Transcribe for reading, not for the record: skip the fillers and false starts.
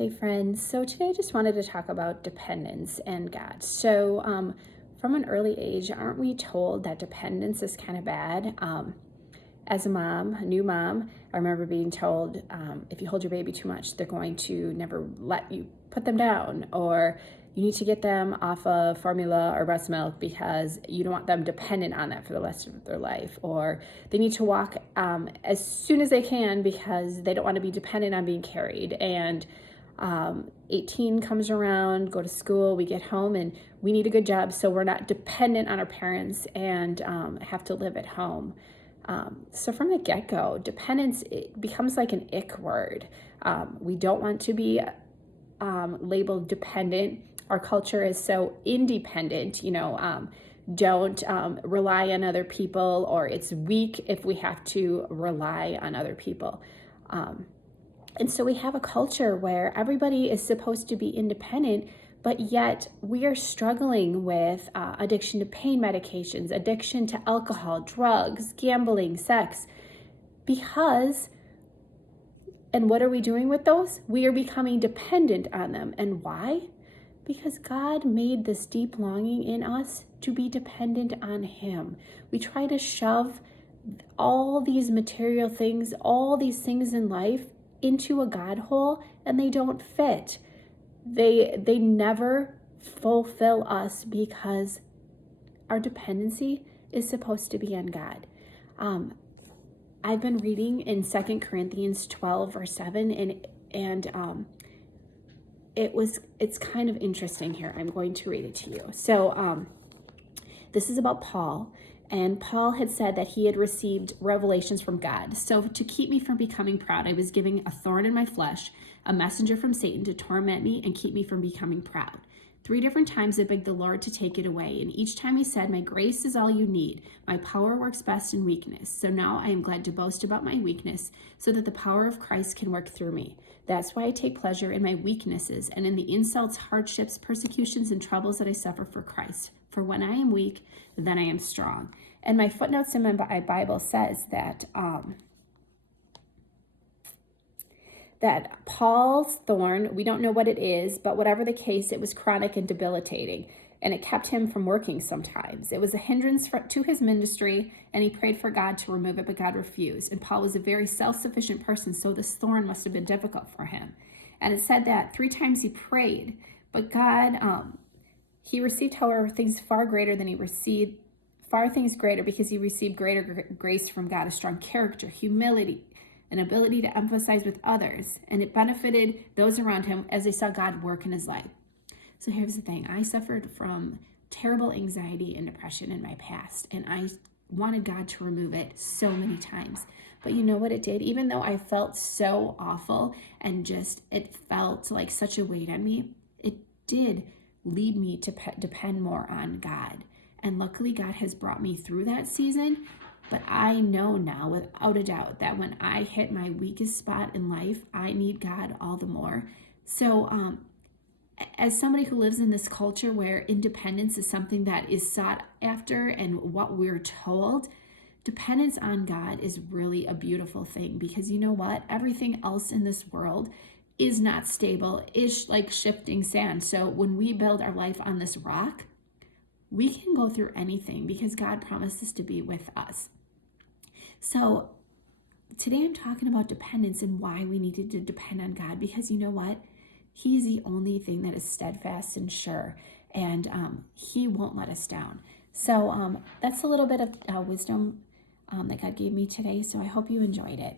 Hey friends, so today I just wanted to talk about dependence and God. From an early age, aren't we told that dependence is kind of bad? As a mom, a new mom, I remember being told if you hold your baby too much, they're going to never let you put them down, or you need to get them off of formula or breast milk because you don't want them dependent on that for the rest of their life, or they need to walk as soon as they can because they don't want to be dependent on being carried. And 18 comes around, go to school, we get home, and we need a good job so we're not dependent on our parents and have to live at home. So from the get-go, dependence, it becomes like an ick word. We don't want to be labeled dependent. Our culture is so independent, don't rely on other people, or it's weak if we have to rely on other people. And so we have a culture where everybody is supposed to be independent, but yet we are struggling with addiction to pain medications, addiction to alcohol, drugs, gambling, sex, and what are we doing with those? We are becoming dependent on them. And why? Because God made this deep longing in us to be dependent on Him. We try to shove all these material things, all these things in life into a God hole, and they don't fit. They never fulfill us because our dependency is supposed to be on God. I've been reading in 2 Corinthians 12 verse 7, and it's kind of interesting here. I'm going to read it to you. So this is about Paul. And Paul had said that he had received revelations from God. So to keep me from becoming proud, I was giving a thorn in my flesh, a messenger from Satan to torment me and keep me from becoming proud. 3 different times I begged the Lord to take it away. And each time he said, my grace is all you need. My power works best in weakness. So now I am glad to boast about my weakness so that the power of Christ can work through me. That's why I take pleasure in my weaknesses and in the insults, hardships, persecutions, and troubles that I suffer for Christ. For when I am weak, then I am strong. And my footnotes in my Bible says that that Paul's thorn, we don't know what it is, but whatever the case, it was chronic and debilitating, and it kept him from working sometimes. It was a hindrance to his ministry, and he prayed for God to remove it, but God refused. And Paul was a very self-sufficient person, so this thorn must have been difficult for him. And it said that 3 times he prayed, but God, he received, however, things far greater than he received, far things greater because he received greater grace from God, a strong character, humility, an ability to empathize with others, and it benefited those around him as they saw God work in his life. So here's the thing. I suffered from terrible anxiety and depression in my past, and I wanted God to remove it so many times. But you know what it did? Even though I felt so awful and just it felt like such a weight on me, it did lead me to depend more on God. And luckily, God has brought me through that season. But I know now, without a doubt, that when I hit my weakest spot in life, I need God all the more. So as somebody who lives in this culture where independence is something that is sought after and what we're told, dependence on God is really a beautiful thing, because you know what? Everything else in this world is not stable, is like shifting sand. So when we build our life on this rock, we can go through anything because God promises to be with us. So today I'm talking about dependence and why we needed to depend on God, because you know what? He's the only thing that is steadfast and sure, and He won't let us down. So that's a little bit of wisdom that God gave me today. So I hope you enjoyed it.